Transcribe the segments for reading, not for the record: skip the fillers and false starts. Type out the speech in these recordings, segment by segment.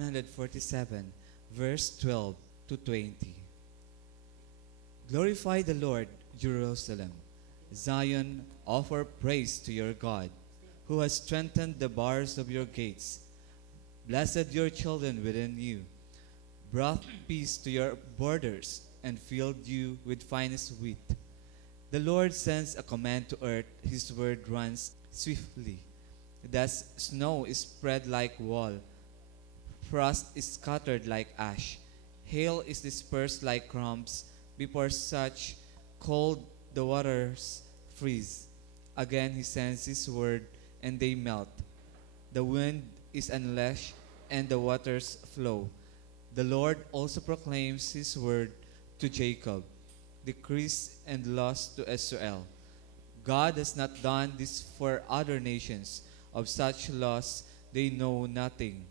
147, verse 12 to 20. Glorify the Lord, Jerusalem. Zion, offer praise to your God, who has strengthened the bars of your gates. Blessed your children within you, brought peace to your borders, and filled you with finest wheat. The Lord sends a command to earth, his word runs swiftly. Thus snow is spread like wool, frost is scattered like ash, hail is dispersed like crumbs. Before such cold the waters freeze. Again he sends his word, and they melt. The wind is unleashed, and the waters flow. The Lord also proclaims his word to Jacob, decrees and laws to Israel. God has not done this for other nations. Of such laws they know nothing.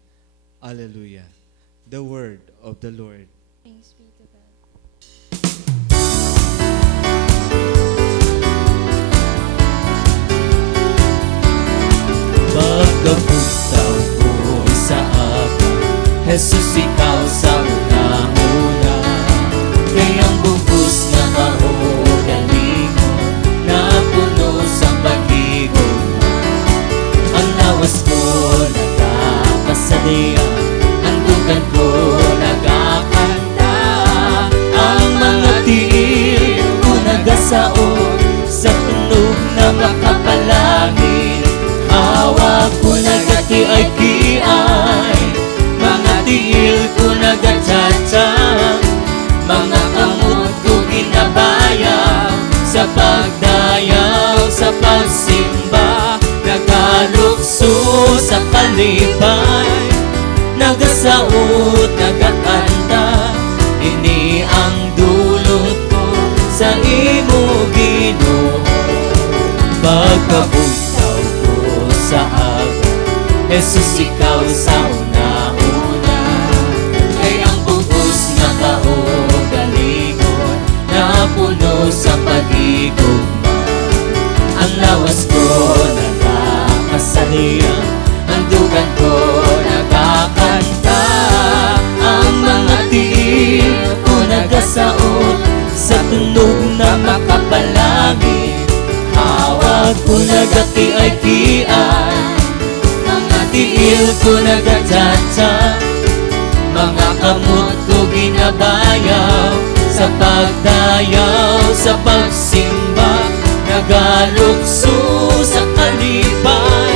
Alleluia. The word of the Lord. Thanks be to God. Pagkapuntaw ko sa aga, Jesus, ikaw sa una-una. Kayang bugos na kaugalingon, na puno sa pag-ibig. Ang lawas ko nagkakasaliya, ang dugan ko nagkakanta. Ang mga tiil ko nagasaon sa tunog na makapalangin. Hawak ko nagati ay kiay, mga tiil ko nagatsatsang, mga kamot ko ginabaya sa pagdayaw, sa pagsimba. Nagalukso sa kalipay, nagasaot, nagakanta. Ini ang dulot ko sa imo, Ginoo. Pagkabugtaw ko sa aga, Jesus, ikaw sa una-una. Kay ang bugos nga kaugalingon, na puno sa pag-igugma. Ang lawas ko nagkakasaliya, ang dugan ko nagkakanta. Ang mga tiil ko nagasaot sa tunog na makapalangin. Hawak ko nagati ay kiay, mga tiil ko nagatsatsa, mga kamot ko ginabayaw sa pagdayaw, sa pagsimba. Nagalukso sa kalipay,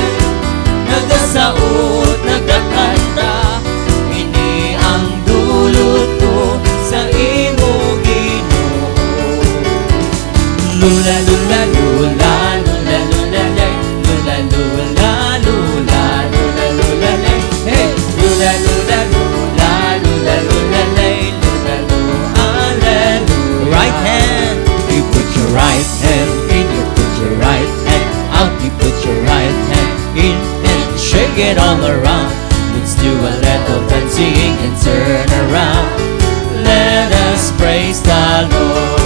nagasaot, nagakanta. Ini ang dulot ko sa imo, Ginoo. Lula, lula, lula, lula, lula, lay. Lula, lula, lula, lula, lula, lay. Hey! Lula, lula, lula, lula, lula, lay. Lula, lula, hallelujah. Right hand, you put your right hand in, you put your right hand out, you put your right hand in and shake it all around. Let's do a little dancing and turn around. Let us praise the Lord.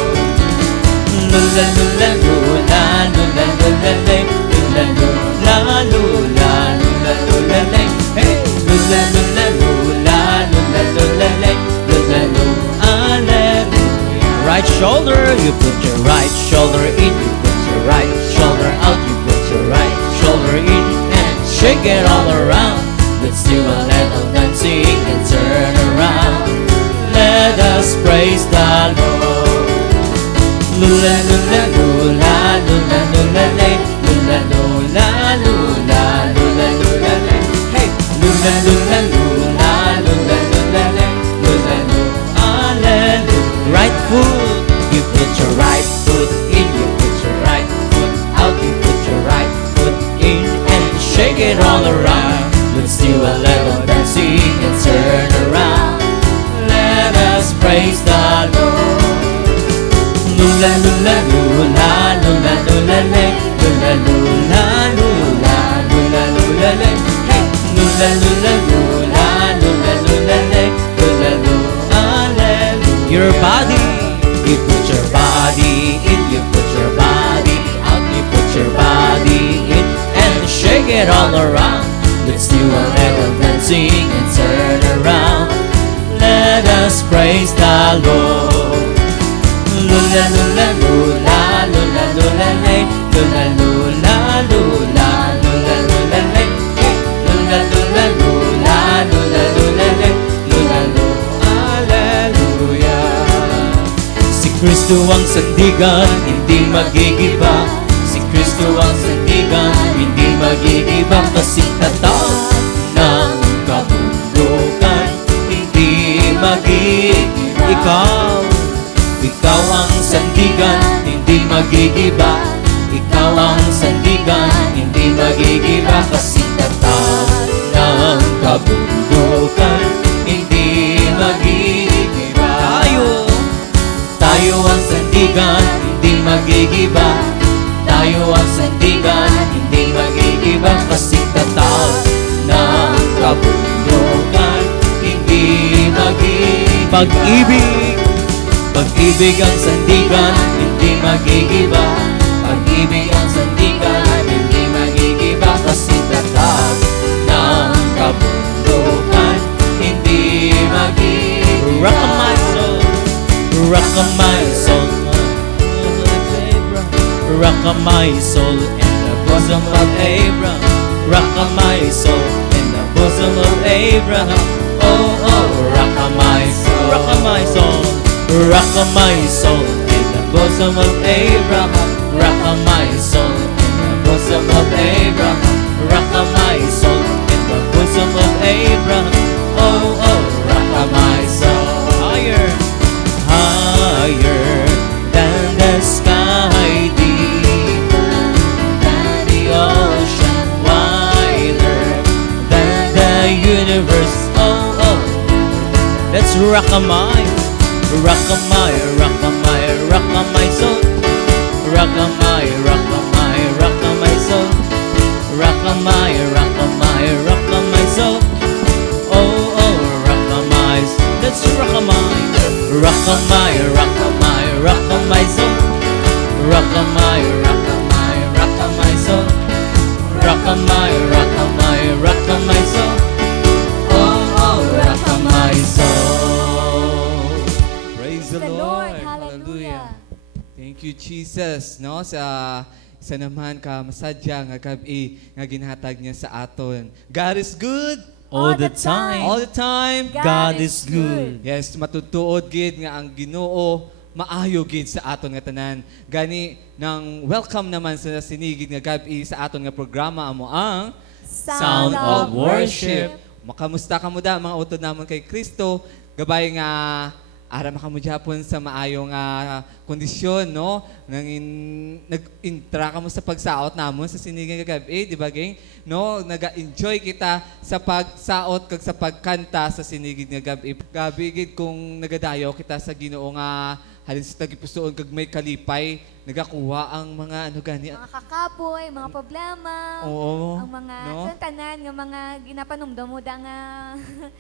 Lula, lula, lula, lula, lula, lay. Lula, lula, lula, lula, lula, lay. Hey! Lula, lula, lula, lula, lula, lay. Lula, lula, hallelujah. Right shoulder, you put your right shoulder in, you put your right shoulder out, you put your right shoulder in and shake it all around. Let's do a little dancing and turn around. Let us praise the Lord. Lula, lula, lula, lula, lula, lay. Lula, lula, lula, lula, lula, lay. Hey! Lula, lula, lula, lula, lula, lay. Lula, lula, hallelujah. Right foot, you put your right foot in, you put your right foot out, you put your right foot in and shake it all around. Let's do a little dancing and turn around. Let us praise the Lord. Lula, lula, lula, lula, lula, lay. Lula, lula, lula, lula, lula, lay. Hey! Lula, lula, lula, lula, lula, lay. Lula, lula, hallelujah. Your body, you put your body in, you put your body out, you put your body in and shake it all around. Let's do a little dancing and turn around. praise the Lord. Lula, lula, lula, lula, lula, lay. Lula, lula, lula, lula, lula, lay. Lula, lula, lula, lula, lula, lay. Lula, lula, hallelujah. Si Kristo ang sandigan, hindi magigiba. Si Kristo ang sandigan, hindi magigiba. Kasi tatag ng kabundukan, hindi magigiba. Ikaw ang sandigan, hindi magigiba. Ikaw ang sandigan, hindi magigiba. Kasi tatag ng kabundukan, hindi magigiba. Tayo ang sandigan, hindi magigiba. Tayo ang sandigan, hindi magigiba. Kasi tatag ng kabundukan, hindi magigiba. Pag-ibig, pag-ibig ang sandigan, hindi magigiba. Pag-ibig ang sandigan, hindi magigiba. Kasi tatag ng kabundukan, hindi magigiba. Rock of my soul, rock of my soul, rock of my soul in the bosom of Abraham. Rock of my soul in the bosom of Abraham. Oh, oh, rock of my soul, rock of my soul, rock of my soul in the bosom of Abraham. Rock of my soul in the bosom of Abraham. Rock of my soul in the bosom of Abraham. Oh, oh, rock of my soul. Higher, higher than the sky, deeper than the ocean, wider than the universe. Oh, oh, let's rock a my, rock a my, rock a my, rock a my soul. Rock a my, rock a my, rock a my soul. Rock a my, rock a my, rock a my soul. Oh, oh, rock a my, let's rock a my, rock a my, rock a my, rock a my soul. Rock a my, rock a my, rock a my soul. Rock a my, rock a my, rock a my soul. Oh, oh, rock a my soul. Praise the Lord. Hallelujah. Thank you, Jesus, no? Sa isa naman ka masadya nga gabi nga ginhatag niya sa aton. God is good All the time. all the time. God is good. Yes, matutuod gid nga ang Ginoo maayo gid sa aton nga tanan. Gani nang welcome naman sa sinigid nga gabi sa aton nga programa amo ang Sound of Worship. Makamusta ka mo da mga utod namon kay Kristo. Gabay nga ara makamudya sa maayong kondisyon, no? Nag-intra ka mo sa pagsaot namon sa sinigang kagabi, di ba, gang? No? Nag-enjoy kita sa pagsaot kag sa pagkanta sa sinigig nga gabi. Gabi gid kung nagadayaw kita sa Ginoo nga halin sa tagipusoon kag may kalipay, nagakuha ang mga ano gani. Mga kakapoy, mga problema, Oo. ang mga no? tanan nga mga ginapanumdum mo da nga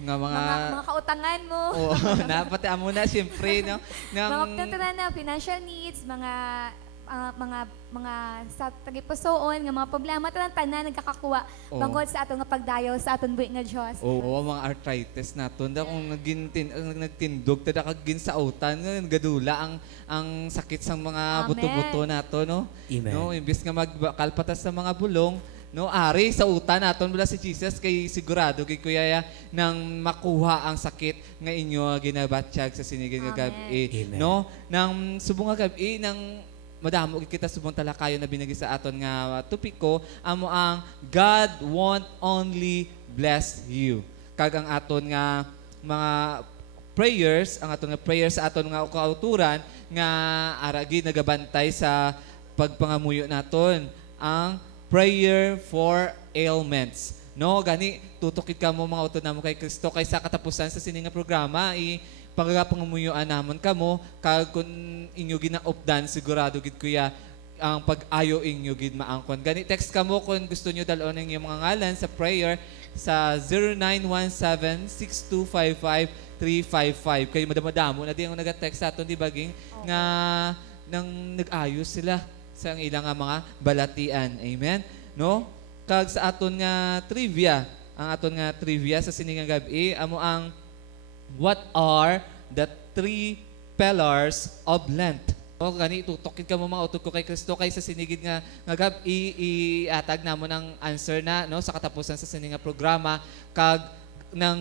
Nga mga mga kautangan mo. Oo, napati amo na siyempre, no? Mga tanan na financial needs, mga sa tagipusoon nga mga problema tanan nagkakakuha Oo. bangod sa ato nga pagdayo sa aton buhi nga Dios. Oo, mga arthritis naton da kung nagtindog tada kag ginsautan gadula ang sakit sang mga Amen. buto-buto nato, no? Amen. No, imbis nga magkalpatas sa mga bulong, no, ari sa utan naton bala si Jesus kay sigurado kay kuya nang makuha ang sakit nga inyo ginabatsyag sa sinigid nga Amen. gabi, Amen. no? Nang subong nga gabi nang madamo kita subong talakayon na binagi sa aton nga topiko amo ang God won't only bless you. Kag ang aton nga mga prayers, ang aton nga prayers sa aton nga kauturan nga aragi nagabantay sa pagpangamuyo naton ang prayer for ailments. No, gani tutukid ka mo mga utod namo kay Kristo kay sa katapusan sa sininga programa pagpangumuyuan namon kamo kag kun inyo ginaupdan sigurado gid kuya ang pag-ayo inyo gid maangkon. Gani text kamo kung gusto niyo dalon ang iyong mga ngalan sa prayer sa 0917-6255-355. Kayo madamo na di ang naga-text sa aton di baging nga nang nag-ayos sila sa ilang nga mga balatian. Amen. No? Kag sa aton nga trivia, ang aton nga trivia sa siningang gabi amo ang what are the three pillars of Lent. O gani tutukin ka mo mga utod ko kay Kristo kay sa sinigid nga ngagab iatag namo ng answer na no sa katapusan sa sini nga programa kag ng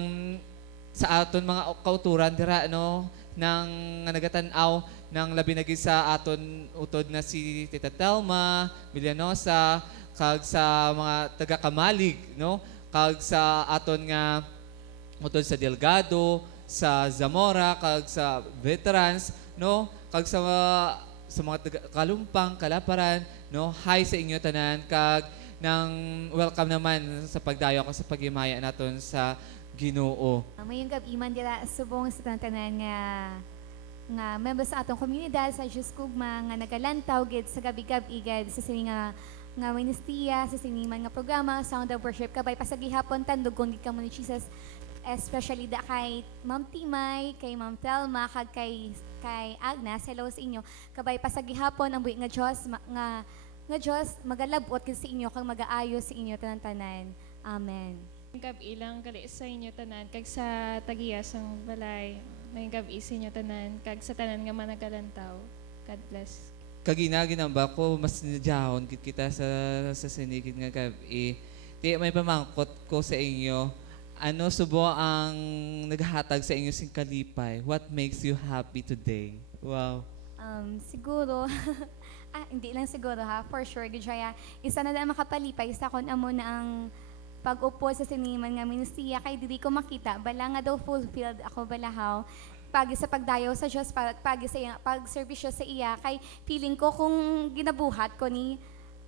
sa aton mga kauturan dira no nang nagatan-aw ng labi na gid sa aton utod na si Tita Telma Villanosa kag sa mga taga-Kamalig no kag sa aton nga utod sa Delgado sa Zamora kag sa veterans no kag sa mga Kalumpang Kalaparan no hi sa inyo tanan kag nang welcome naman sa pagdayo ko sa paghimaya naton sa Ginoo. Mayong gabi man dira subong sa tanan nga members sa atong komunidad sa Diyos Kugma nga nagalantaw gid sa gabi-gabi gid sa sini nga ministeriya sa sini man nga programa Sound of Worship kabay pasagihapon tandog kung gid kamo ni Jesus, especially da kay Ma'am Timay, kay Ma'am Telma, kag kay Agnes. Hello sa inyo. Kabay pasagihapon ang buhi nga Dios nga Dios magalabot gid sa inyo kag magaayo sa inyo tanan-tanan. Amen. Gabi ilang gali sa inyo tanan kag sa tagiyas ang balay may gabi sa inyo tanan kag sa tanan nga managalantaw. God bless. Kaginaba ko mas nidjahon kit kita sa sinigid nga gabi. Di may pamangkot ko sa inyo. Ano subo ang naghatag sa inyo sing kalipay? What makes you happy today? Wow. Siguro hindi lang siguro ha, for sure gid siya. Isa na lang makapalipay sa kon amo na ang pag-upo sa siniman nga ministeriya kay dili ko makita bala nga daw fulfilled ako balahaw pagi sa pagdayo sa Dios pagi sa pagserbisyo sa iya kay feeling ko kung ginabuhat ko ni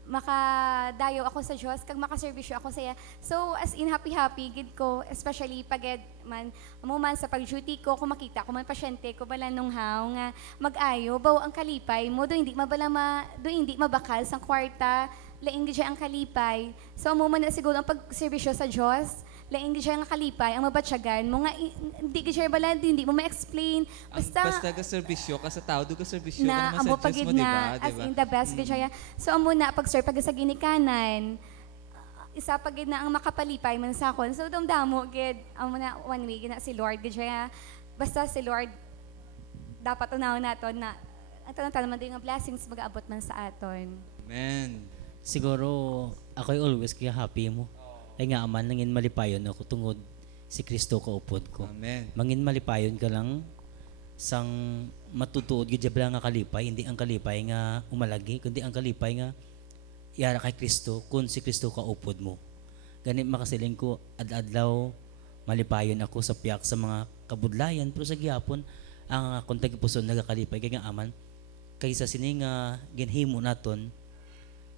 makadayo ako sa Dios kag makaserbisyo ako sa iya. So as in happy gid ko especially paged man sa pag-duty ko kung makita ko man pasyente ko bala nung haw nga mag-ayo baw ang kalipay mo do hindi mabakal sang kwarta laing di siya ang kalipay. So, mo man na siguro ang pagserbisyo sa Diyos, laing di siya ang kalipay, ang mabatsyagan mo nga, hindi ka siya bala, hindi mo ma-explain. Basta ka-serbisyo ka sa tao, do ka-serbisyo na, ka naman sa Diyos mo, diba? As in the best, siya. So, amo na, pag-serve, pag sa ginikanan, isa pagid na ang makapalipay man sa akon. So, damdamo, gid, amo na, one way, gina si Lord, gid siya. Basta si Lord, dapat unahon naton na, ang tanong-tanong man din nga blessings, mag-aabot man sa aton. Amen. Siguro, ako'y always kaya happy mo. Ay nga aman, nangin malipayon ako tungod si Kristo kaupod ko. Amen. Mangin malipayon ka lang sang matutuod gid bala nga kalipay, hindi ang kalipay nga umalagi, kundi ang kalipay nga yara kay Kristo, kun si Kristo kaupod mo. Ganit makasiling ko, adlaw malipayon ako sa piyak sa mga kabudlayan, pero sa gihapon, ang akong tagipuson nagakalipay, kaya nga aman, kaysa sini nga ginhimo naton,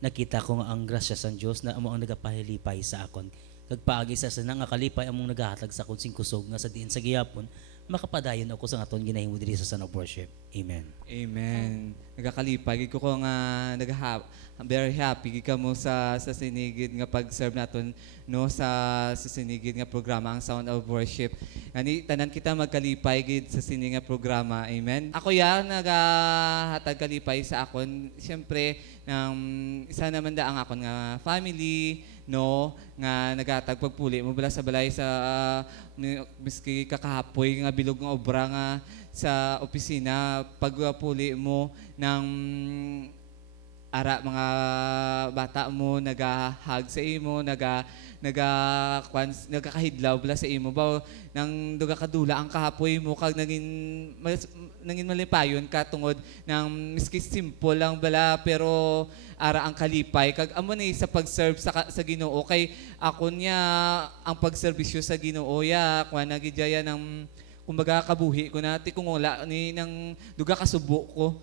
nakita ko nga ang grasya sa Diyos na amo ang nagapahilipay sa akon. Kagpaagi sa nang akalipay among nagahatag sa akon sing kusog nga sa diin sa gihapon, makapadayon ako sa aton ginahimo diri sa Son of Worship. Amen. Amen. Nagakalipay gid ko nga very happy gid kamo sa sinigid nga pag-serve naton no sa sinigid nga programa ang Sound of Worship. Ani tanan kita magkalipay gid sa sini nga programa. Amen. Ako ya nagahatag kalipay sa akon. Siyempre isa naman da ang akon nga family no nga nagahatag pagpuli mo bala sa balay sa miski kakahapoy nga bilog nga obra nga sa opisina pagpuli mo ng ara mga bata mo nagahag sa imo nagakahidlaw bala sa imo baw nang duga kadula ang kahapoy mo kag naging malipayon ka tungod ng miski simple lang bala pero ara ang kalipay kag amo ni sa pag-serve sa Ginoo kay ako niya ang pagserbisyo sa Ginoo ya kuan nagidya ng kumbaga kabuhi ko na ti kung wala ni nang duga kasubo ko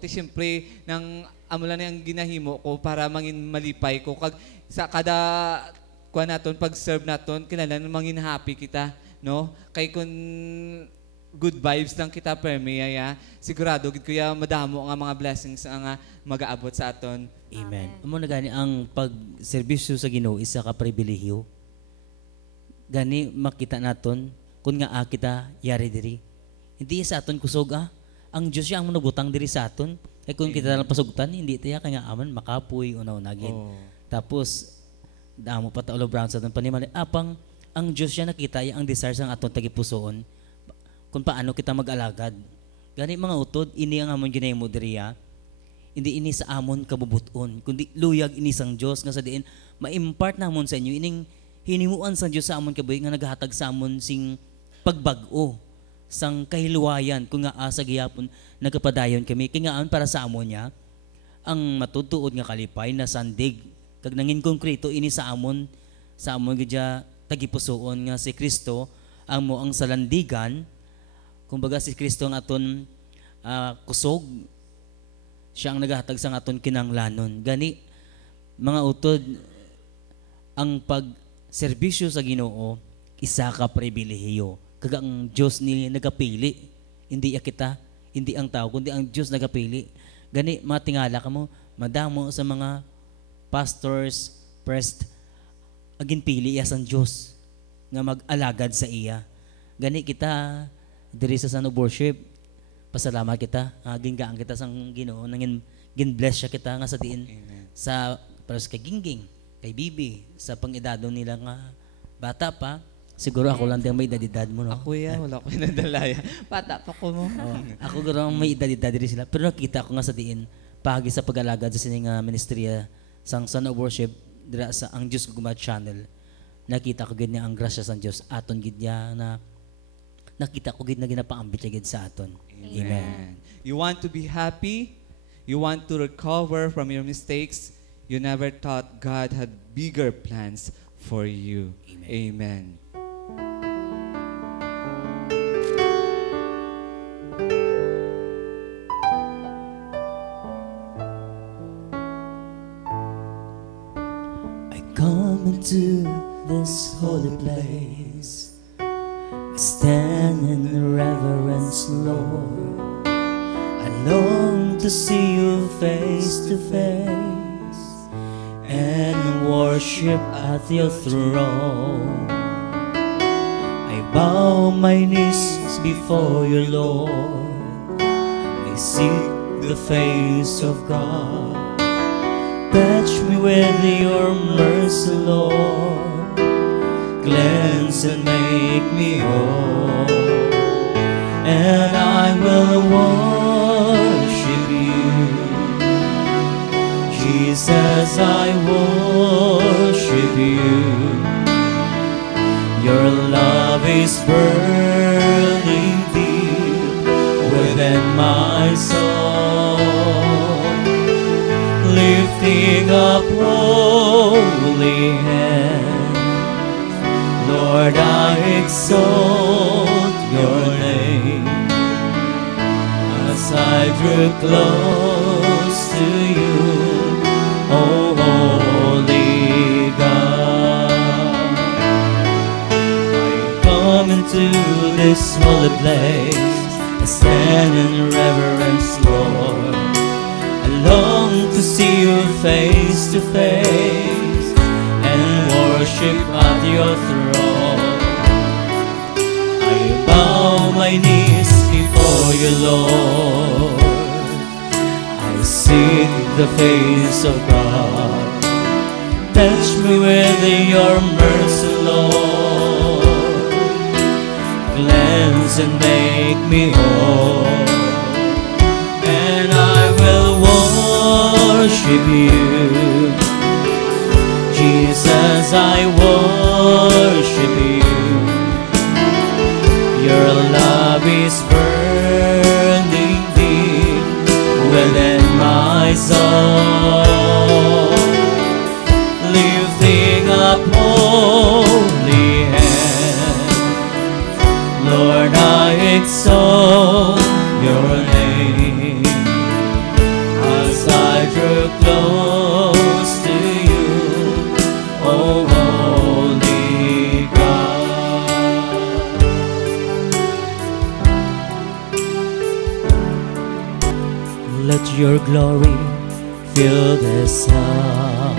ti syempre nang amo lang ang ginahimo ko para mangin malipay ko kag sa kada kuan naton pag-serve naton kinahanglan mangin happy kita no kay kun good vibes lang kita permi ya sigurado gid kuya madamo nga mga blessings nga mag-aabot sa aton. Amen. Amo na gani ang pagserbisyo sa Ginoo isa ka pribilehiyo. Gani makita naton kun nga kita yari diri. Hindi sa aton kusog ang Dios siya ang manugutang diri sa aton. Kay kun kita lang pasugtan hindi tiya kay nga aman makapoy unaw-unagin. Tapos damo pa ta ulo brown sa aton panimali apang ang Dios siya nakita ang desire sang aton tagipusoon. kung paano kita mag-alagad. Gani mga utod, ini ang amon ginay mo diriya. Hindi ini sa amon kabubuton, kundi luyag ini sang Dios nga sa diin ma-impart namon sa inyo ining hinimuan sang Dios sa amon kabuhi nga nagahatag sa amon sing pagbag-o sang kahiluwayan kung nga asa gihapon nagapadayon kami kingaan para sa amon niya ang matutuod nga kalipay na sandig kag nangin konkreto ini sa amon gidya tagipusoon nga si Kristo ang mo ang salandigan. Kumbaga si Kristo ang aton kusog, siya ang nagahatag sa aton kinanglanon. Gani, mga utod, ang pagserbisyo sa Ginoo, isa ka pribilehiyo. Kaga ang Diyos ni nagapili, hindi kita, hindi ang tao, kundi ang Diyos nagapili. Gani, matingala ka mo, madamo sa mga pastors, priest, agin pili iya sang Diyos nga mag-alagad sa iya. Gani kita, diri sa Son of Worship, pasalamat kita, ginggaan kita sang Ginoo, nangin gin-bless siya kita nga sa diin. Amen. Sa para sa kay Gingging, kay Bibi, sa pang-edado nila nga bata pa, siguro ako lang din may edad mo, no? Ako wala ko nadalaya. Bata pa ko mo. Ako guro may edad diri sila, pero nakita ko nga sa diin pagi sa pag-alagad sa sining ministeriya sang Son of Worship dira sa ang Dios Gugma channel. Nakita ko gid niya ang grasya sang Dios aton gid niya na nakita ko gid na ginapaambit gid sa aton. Amen. You want to be happy? You want to recover from your mistakes? You never thought God had bigger plans for you. Amen. I come into this holy place, stand in reverence, Lord. I long to see you face to face and worship at your throne. I bow my knees before you, Lord. I seek the face of God. Touch me with your mercy, Lord. Cleanse and make me whole, and I will worship you. Jesus, I worship you. Your love is burning deep within my soul, lifting up holy hands. Lord, I exalt your name as I drew close to you, oh holy God. I come into this holy place, I stand in reverence, Lord. I long to see you face to face and worship at your throne. I bow my knees before you, Lord. I seek the face of God. Touch me with your mercy, Lord. Cleanse and make me whole, and I will worship you. Jesus, I worship you. Your love is burning deep within my soul, lifting up holy hands. Lord, I exalt your name as I drew close to you, oh holy God. Let your glory fill this house.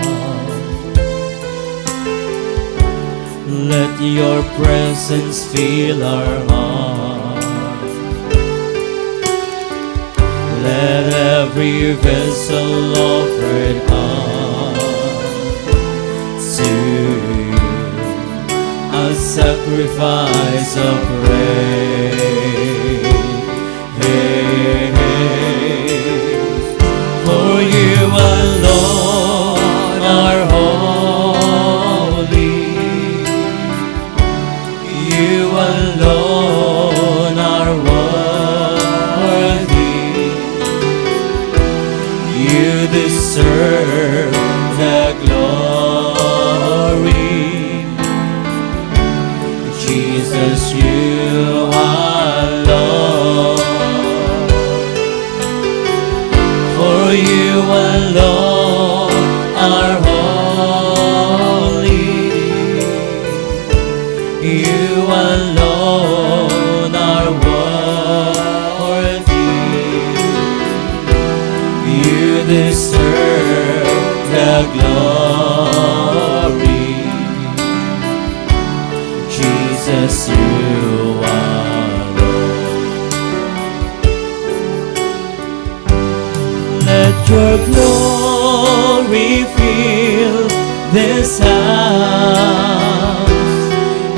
Let your presence fill our hearts. Let every vessel offer it up to you, a sacrifice of praise. You alone are worthy. You deserve the glory. Jesus, you alone. Let your glory fill this house,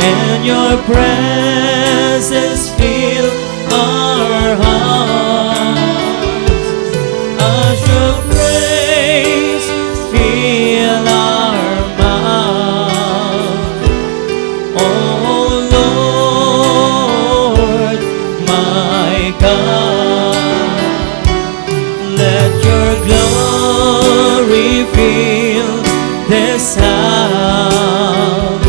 and your presence fill our hearts. As your praise fill our mouth, oh Lord, my God. Let your glory fill this house,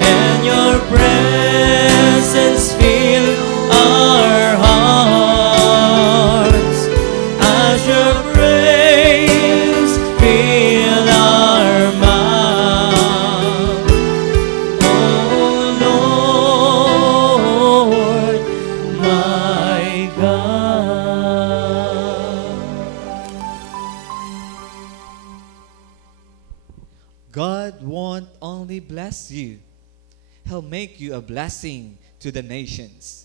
and your presence fill our hearts. As your praise fill our mouth, oh Lord, my God. God won't only bless you, He'll make you a blessing to the nations.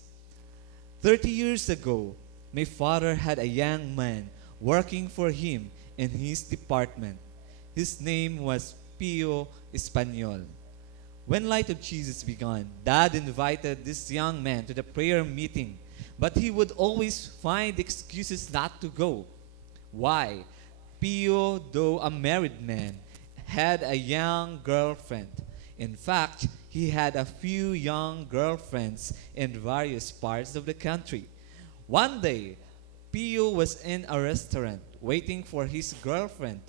30 years ago, my father had a young man working for him in his department. His name was Pio Espanyol. When Light of Jesus began, Dad invited this young man to the prayer meeting, but he would always find excuses not to go. Why? Pio, though a married man, had a young girlfriend. In fact, he had a few young girlfriends in various parts of the country. One day, Pio was in a restaurant waiting for his girlfriend,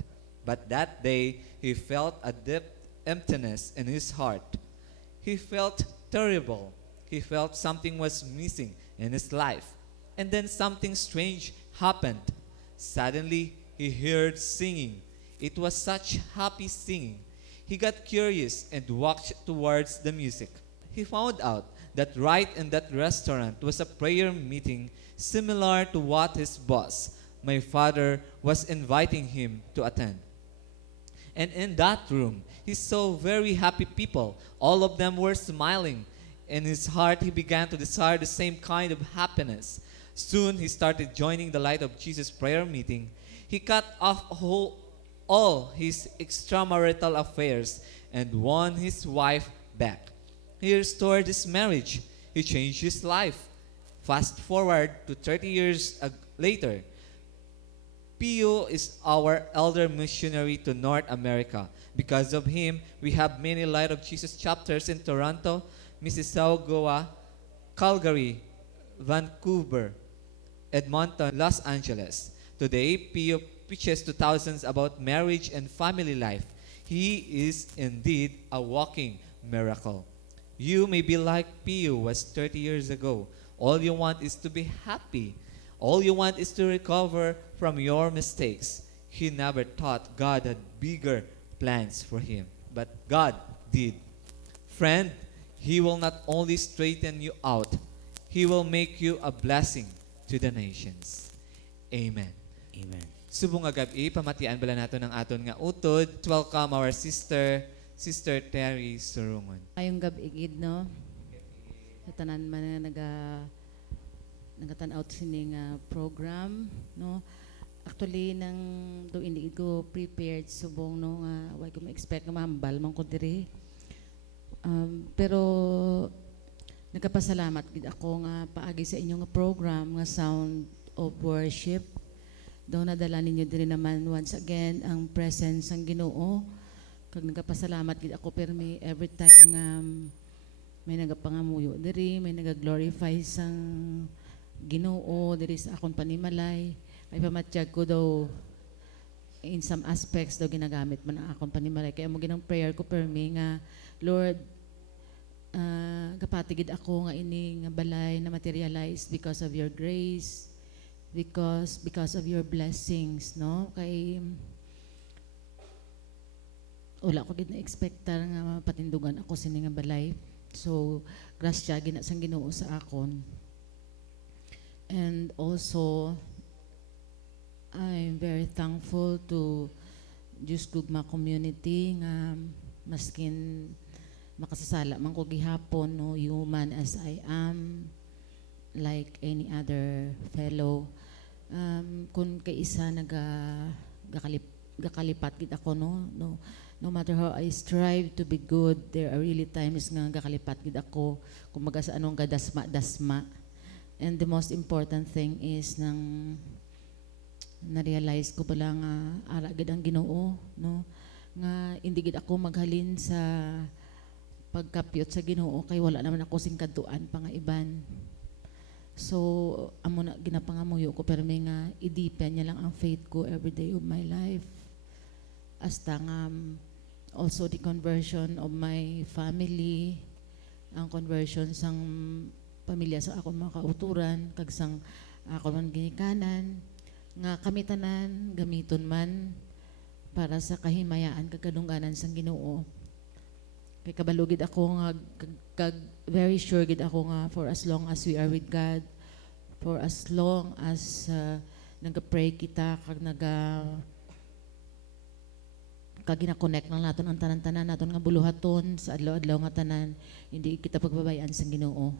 but that day he felt a deep emptiness in his heart. He felt terrible. He felt something was missing in his life. And then something strange happened. Suddenly, he heard singing. It was such happy singing. He got curious and walked towards the music. He found out that right in that restaurant was a prayer meeting similar to what his boss, my father, was inviting him to attend. And in that room, he saw very happy people. All of them were smiling. In his heart, he began to desire the same kind of happiness. Soon, he started joining the Light of Jesus prayer meeting. He cut off all his extramarital affairs and won his wife back. He restored his marriage. He changed his life. Fast forward to 30 years later, Pio is our elder missionary to North America. Because of him, we have many Light of Jesus chapters in Toronto, Mississauga, Calgary, Vancouver, Edmonton, Los Angeles. Today, Pio preaches to thousands about marriage and family life. He is indeed a walking miracle. You may be like Pio was 30 years ago. All you want is to be happy. All you want is to recover from your mistakes. He never thought God had bigger plans for him, but God did. Friend, He will not only straighten you out, He will make you a blessing to the nations. Amen. Amen. Subong nga gabi, pamatian bala nato ng aton nga utod. Welcome our sister, Sister Terry Surungon. Ayong gabi gid no. Sa tanan man nga nagatanaw sini nga program no. Actually nang do hindi ko prepared subong no nga way ko ma-expect nga mahambal man ko diri. Pero nagapasalamat gid ako nga paagi sa inyong nga program nga Sound of Worship. Daw nadala ninyo diri naman once again ang presence ng Ginoo. Kag nagapasalamat gid ako permi every time nga may nagapangamuyo diri, may nagaglorify sang Ginoo diri sa akon panimalay. Ay pamatyag ko daw in some aspects daw ginagamit man ang akon panimalay. Kaya mo ginang prayer ko permi nga Lord, gapatigid ako nga ini nga balay na materialize because of your grace. Because of your blessings, no? Kay wala ko gid na expectar nga patindugan ako sini nga balay. So, grasya gina sang Ginoo sa akon. And also, I'm very thankful to Diyos Gugma community nga maskin makasasala man ko gihapon, no, human as I am, like any other fellow. Kung kay isa gakalipat gid ako, no matter how I strive to be good, there are really times nga gakalipat gid ako kumaga sa anong gadasma-dasma. And the most important thing is nang na-realize ko pala nga ara gid ang Ginoo, no, nga hindi gid ako maghalin sa pagkapyot sa Ginoo kay wala naman ako sing kaduan pa nga iban. So amo na ginapangamuyo ko pero may nga i-deepen niya lang ang faith ko every day of my life. Hasta nga also the conversion of my family, ang conversion sang pamilya sa akong mga kauturan, kag sang ako man ginikanan, nga kami tanan gamiton man para sa kahimayaan kag kadungganan sang Ginoo. Kay kabalugid ako nga kag very sure gid ako nga for as long as we are with God, for as long as nagka-pray kita kag gina-connect lang naton ang tanan-tanan naton nga buluhaton sa adlaw-adlaw nga tanan, hindi kita pagbabayan sang Ginoo.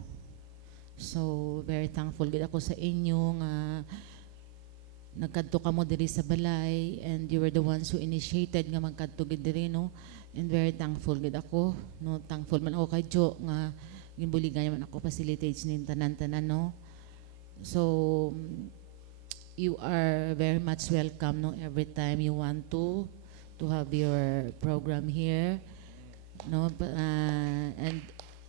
So very thankful gid ako sa inyo nga nagkadto kamo diri sa balay and you were the ones who initiated nga magkadto gid diri, no, and very thankful gid ako, no, thankful man ako kay Jo nga ginbuligan man ako facilitates nin tanan-tanan, no. So you are very much welcome, no, every time you want to have your program here, no, and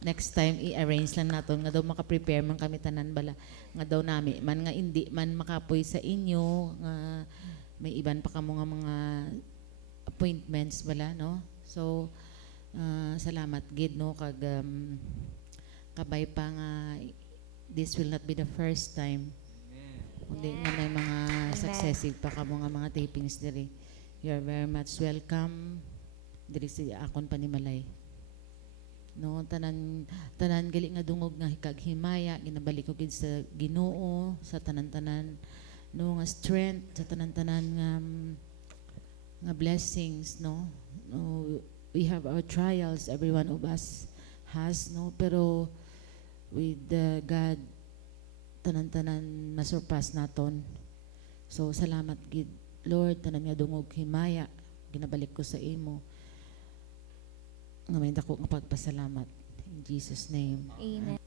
next time i-arrange lang naton nga daw maka-prepare man kami tanan bala nga daw nami man nga hindi man makapoy sa inyo nga may iban pa kamo nga mga appointments bala, no. So salamat gid, no, kag kabay pa nga this will not be the first time. Kundi nga may mga successive pa kamo nga mga tapings diri. You are very much welcome diri sa akon panimalay. No, tanan gali nga dungog nga hikag-himaya ginabalik ko gid sa Ginoo sa tanan-tanan, no, nga strength sa tanan-tanan nga blessings, no. No, we have our trials, every one of us has, no, pero with God tanan-tanan masurpass naton. So salamat gid Lord, tanan nga dungog himaya ginabalik ko sa imo. Nga may dako nga pagpasalamat. In Jesus' name. Amen.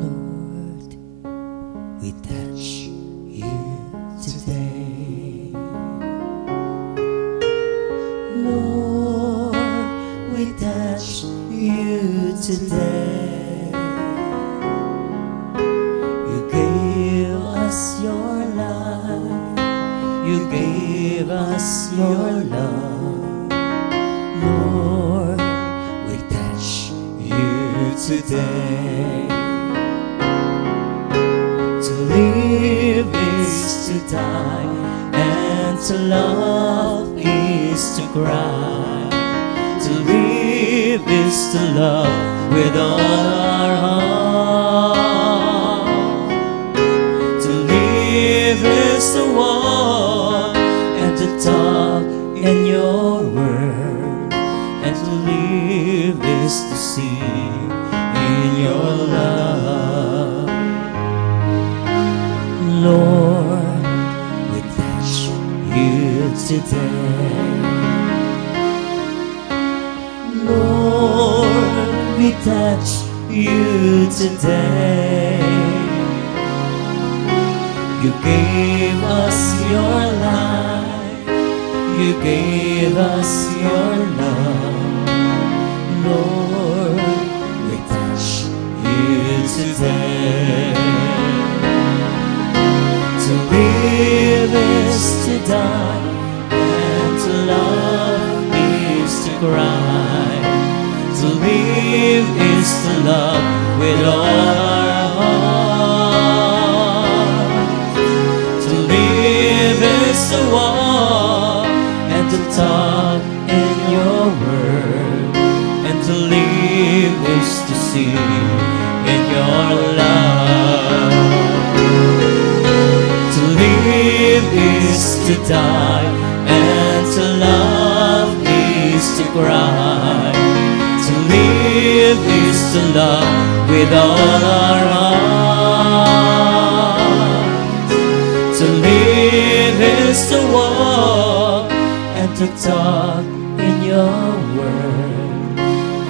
Lord, we touch you today. Lord, we touch you today. You gave us your life. You gave us your love. Lord, we touch you today. To live is to die, and to love is to cry. To live is to love with all our heart. To live is to walk and to talk in your word, and to live is to see in your love. Lord, we touch you today. Lord, we touch you today. You gave us your life. You gave us your love. Lord, we touch you today. To live is to die, and to love is to cry. To live is to love with all our talk in your word, and to live is to see in your love. To live is to die, and to love is to cry. To live is to love with all our hearts. To live is to walk and to talk in your word,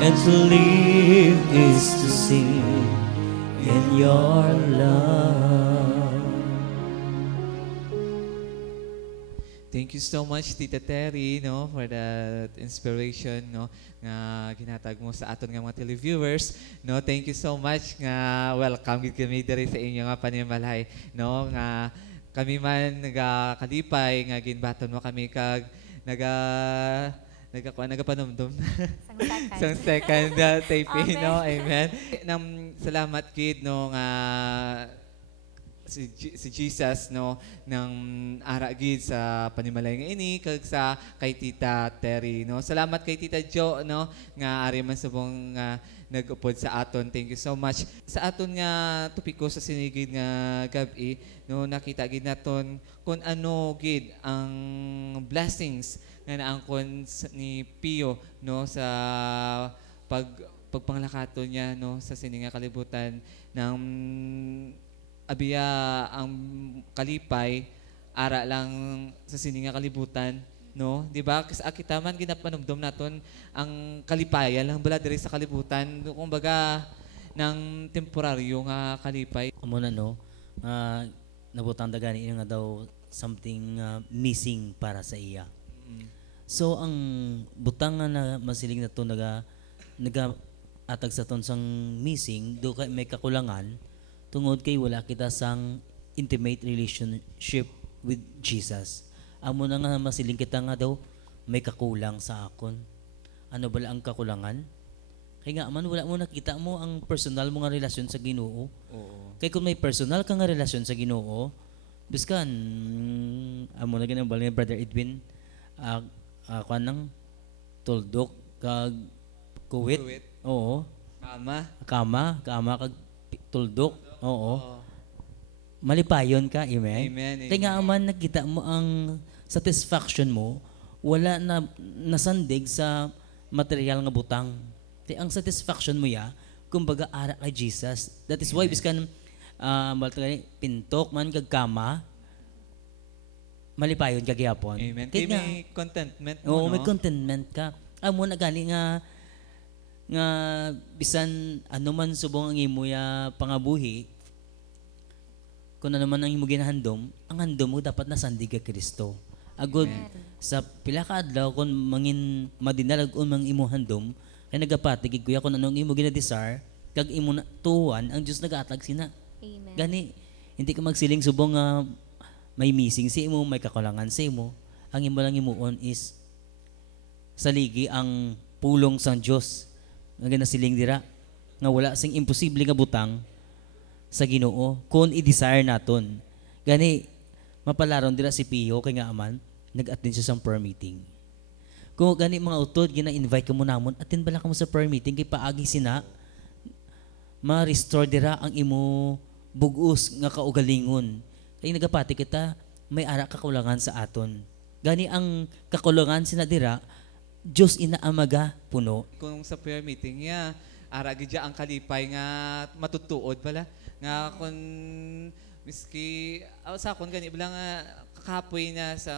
and to live is to see in your love. Thank you so much, Tita Terry, no, for that inspiration, no, nga ginhatag mo sa aton nga mga televiewers, no. Thank you so much nga welcome gid kami diri sa inyo nga panimalay, no, nga kami man nagakalipay nga ginbaton mo kami kag nagapanumdum Sang sa second taping, no. Amen. Salamat kid, no, nga si Jesus, no, ng ara gid sa panimalay nga ini kag sa kay Tita Terry, no. Salamat kay Tita Jo, no, nga ari man subong nag-upod sa aton. Thank you so much. Sa aton nga topiko sa sinigid nga gabi, no, nakita gid naton kung ano gid ang blessings nga naangkon ni Pio, no, sa pagpanglakato niya, no, sa sini nga kalibutan ng abiya ang kalipay ara lang sa sini nga kalibutan, no, di ba? Kasi kita man ginapanumdum naton ang kalipayan lang bala diri sa kalibutan, kumbaga ng temporaryo nga kalipay. Amo na, no, nabutang dagani nga daw something missing para sa iya. So ang butang nga na masiling na to naga atag sa ton sang missing do kay may kakulangan tungod kay wala kita sang intimate relationship with Jesus. Amo na nga masiling kita nga daw may kakulang sa akon. Ano bala ang kakulangan? Kay nga man wala mo nakita mo ang personal mo nga relasyon sa Ginoo. Oo. Kay kung may personal ka nga relasyon sa Ginoo, biskan amo na ganang bala ni Brother Edwin kuan nang tuldok kag kuwit. Oo. Kama kag tuldok. Oo. Malipayon ka, amen? Amen. Kaya nga man nakita mo ang satisfaction mo, wala na nasandig sa material nga butang. Kaya ang satisfaction mo ya, kumbaga ara kay Jesus. That is why biskan pintok man kag kama, malipayon ka gyapon. Amen. Kaya Kaya may contentment mo, oo, no? may contentment ka. Amo na gani nga bisan ano man subong ang imo ya pangabuhi, kung ano man ang imo ginahandom, ang handom mo dapat nasandig ka Kristo. Agod sa pila ka adlaw kung mangin madinalag mang imo handom, kay nagapatig kuya kung anong imo ginadesire, kag imo na tuwan ang Dios nagaatag sina. Amen. Gani hindi ka magsiling subong nga may missing sa imo, may kakulangan sa imo. Ang imo lang imuon is saligi ang pulong sang Dios nga ginasiling dira nga wala sing imposible nga butang sa Ginoo kung i-desire naton. Gani mapalaron dira si Pio kay nga aman nag-attend siya sa prayer meeting. Kung gani mga utod gina-invite ka mo namon, attend bala ka mo sa prayer meeting kay paagi sina ma-restore dira ang imo bugos nga kaugalingon. Kay nagapati kita may ara kakulangan sa aton. Gani ang kakulangan sina dira Diyos inaamaga puno. Kung sa prayer meeting niya, ara gidya ang kalipay nga matutuod bala nga kun miski sa akon gani bala nga kakapoy na sa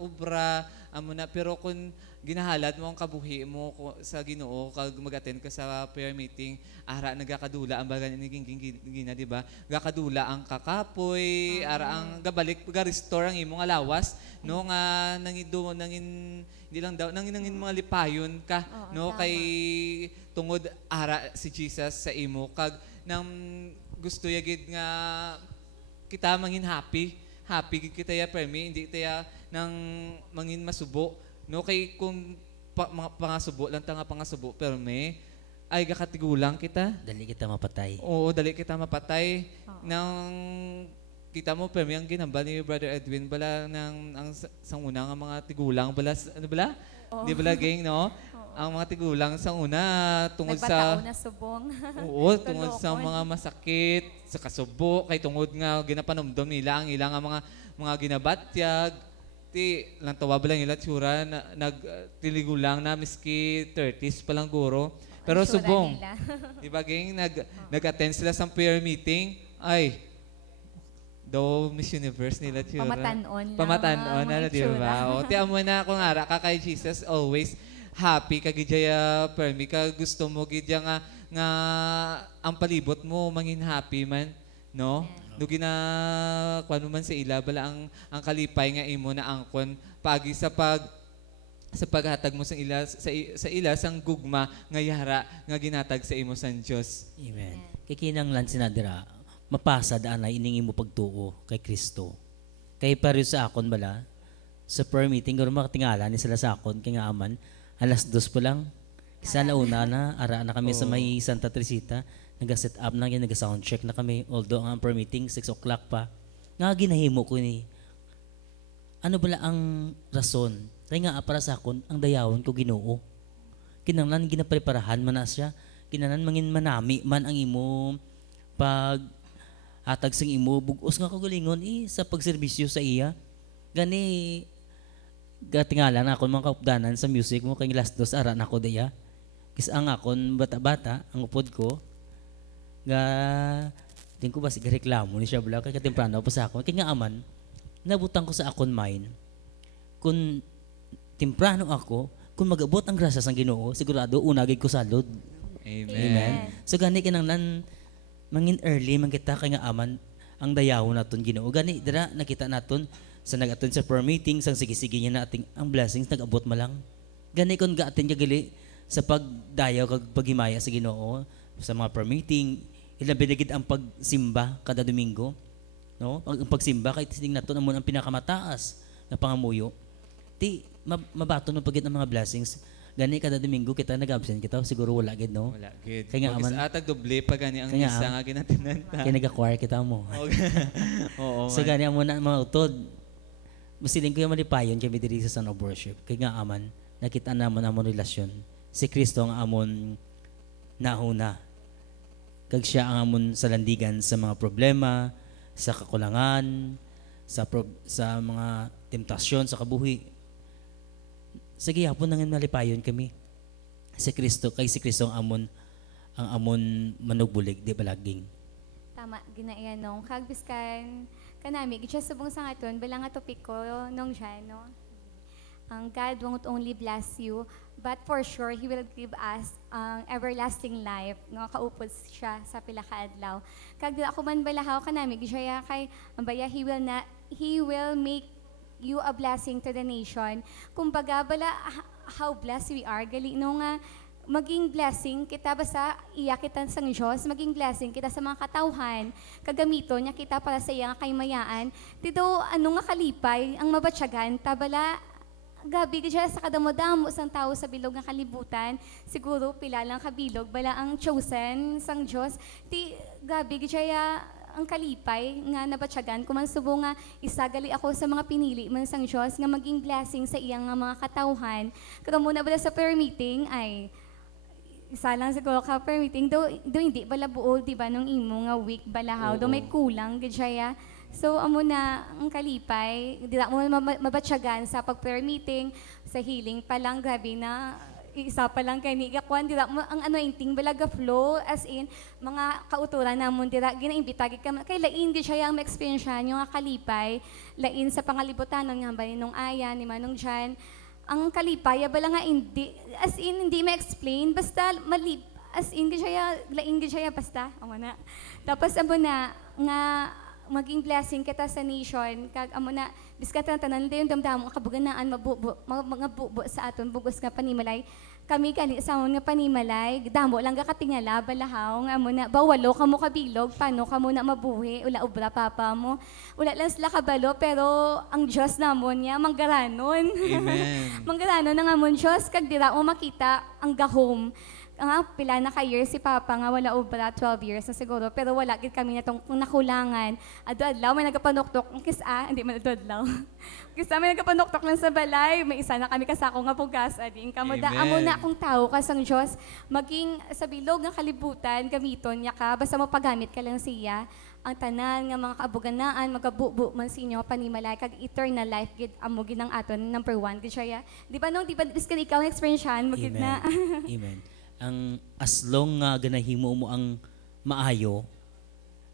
obra amo na, pero kun ginahalad mo ang kabuhi mo sa Ginoo kag mag-attend ka sa prayer meeting, ara nagakadula ang baga naging gina, di ba? Gakadula ang kakapoy, ara ang gabalik ga-restore ang imong alawas, no, nga nangin hindi lang daw nangin mga lipayon ka, no, kay tungod ara si Jesus sa imo kag nang gusto yagid nga kita mangin happy gid kita ya permi, hindi taya nang mangin masubo, no, kay kung mga pangasubo lang ta nga pangasubo permi ay gakatigulang kita. Dali kita mapatay. Oo, dali kita mapatay. Nang kita mo permi ang ginamba ni Brother Edwin bala ng ang sang una nga mga tigulang bala ano bala? Di bala gang no? Ang mga tigulang sang una tungod Nagbataon sa na subong. oo, tungod sa Tulokon. mga masakit, sa kasubo, kay tungod nga ginapanomdom nila ang ilang nga mga ginabatyag. Ti lang tawa ba lang ila tsura na nagtiligulang na miski 30s pa lang guro. Pero Ang tsura subong, nila. di ba gang nag-attend sila sa prayer meeting, ay daw Miss Universe nila tsura. Pamatanon lang. Pamatanon mga na di itsura. ba? O ti amo na kung ara ka kay Jesus always happy kag gidya permi ka gusto mo gidya nga ang palibot mo mangin happy man, no? No gina kuan man sa ila bala ang kalipay nga imo na angkon pagi sa paghatag mo sa ila sang gugma nga yara nga ginatag sa imo sang Dios. Amen. Kay kinanglan sinadira, mapasad anay iningi mo pagtuo kay Kristo. Kay pareho sa akon bala, sa prayer meeting, gano'n makatingala ni sila sa akon, kay nga aman, 2:00 pa lang. Isa na una na, ara na kami sa may Santa Teresita, nag-set up na, nag-sound check na kami, although ang prayer meeting, 6 o'clock pa. Nga ginahimo ko ni, ano bala ang rason? Kaya nga para sa akon, ang dayawon ko Ginoo. Kinanglan ginapreparahan man na siya, kinanan mangin manami man ang imo pag hatag sing imo bugos nga kagalingon sa pagserbisyo sa iya. Gani gatingala na ako mga kaupdanan sa music mo kay last dos ara na ko daya. Kis ang akon bata-bata ang upod ko ga din ko ba si reklamo ni siya bala kay katemprano pa sa akon kay nga aman nabutang ko sa akon mind kun temprano ako kung magabot ang grasya sang Ginoo sigurado unagid ko salud. Amen. Amen. So gani kinanglan mangin early man kita kay nga aman ang dayawon naton Ginoo. Gani dira nakita naton sa nag-attend sa prayer meeting sang sige-sige niya na ating ang blessings nag-abot malang. Gani kon ga-attend ka gali sa pagdayaw kag paghimaya sa Ginoo sa mga prayer meeting ilabi na gid ang pagsimba kada Domingo. No? Ang pagsimba kay tining naton amon ang pinakamataas na pangamuyo. Ti mabaton no pagit ang mga blessings. Gani kada Domingo kita nag-absent kita siguro wala gid no. Wala gid. Kaya nga aman- atag doble pa gani ang Kaya nga isa nga ginatinan ta. Kaya nag-acquire kita mo. Oo. So gani amo na mga utod. Masiling ko yung malipayon kami diri sa Son of Worship. Kaya nga aman, nakita naman amon relasyon. Si Kristo ang amon nahuna. Kag siya ang amon sa landigan sa mga problema, sa kakulangan, sa mga temptasyon, sa kabuhi. Sige, hapon nang malipayon kami. Si Kristo, kay si Kristo ang amon manugbulig, di balaging. Tama, ginaiyan nung kagbiskan kanami, gitsa subong sa ngaton, balang nga topik ko nung dyan, no? Ang God won't only bless you, but for sure, He will give us everlasting life. No? Kaupod siya sa pilakaadlaw. Kag ako man balahaw kanami, gitsa kay ambaya, He will make you a blessing to the nation. Kumbaga, bala, how blessed we are, gali no nga, maging blessing kita basta iyakitan sang Diyos, maging blessing kita sa mga katawhan, kagamito niya kita para sa iya nga kaymayaan. Dito, ano nga kalipay, ang mabatsyagan, tabala, gabi ka sa kadamo-damo sang tao sa bilog nga kalibutan, siguro pila lang kabilog, bala ang chosen sang Diyos, ti gabi ka ang kalipay nga nabatsyagan, kuman subo nga isagali ako sa mga pinili man sang Diyos nga maging blessing sa iyang nga mga katawhan. Kaya muna bala sa prayer meeting, ay isa lang siguro ka prayer meeting, do hindi bala buo, di ba, nung imo nga week balahaw, do may kulang, gajaya. So, amo na ang kalipay, di mo mabatsyagan sa pag-prayer meeting, sa healing pa lang, grabe na, isa pa lang kay ni Gakwan, dira mo ang anointing balaga flow, as in, mga kauturan namon, dira, ginaimbitagi ka, kay lain, di siya yung ma-experience yung nga kalipay, lain sa pangalibutan, nga ba nung Aya, ni Manong Jan, ang kalipay, bala nga hindi, as in, hindi ma-explain, basta malip, as in, lain siya, basta, amo na. Tapos, amo na, nga, maging blessing kita sa nation, kag amo na, biskat na tanan, yung damdamo, kabuganaan, mga bubo sa aton, bugos nga panimalay, kami kani sa nga panimalay, damo lang ka katingala, balahaw, nga amo na, bawalo ka mo kabilog, paano ka mo na mabuhi, ula ubra papa mo, ula lang sila kabalo, pero ang Diyos namon niya, manggaranon. Amen. Manggaranon na nga mon Diyos, kag dira mo makita ang gahom, nga pila na ka years si Papa nga wala ubra 12 years na siguro pero wala gid kami natong nakulangan. Adlaw may nagapanuktok hindi man adlaw. Kisa may nagapanuktok lang sa balay, may isa na kami kasako nga pugas ading kamo da Amen. amo na akong tao kasang Dios maging sa bilog nga kalibutan gamiton niya ka basta mo pagamit ka lang siya. Ang tanan nga mga kaabuganaan magabubu man sinyo panimalay kag eternal life gid amo gid ang aton number 1 gid siya. Di ba diskan ikaw ang experience yan magid na. Amen. Ang as long nga ganahimo mo ang maayo,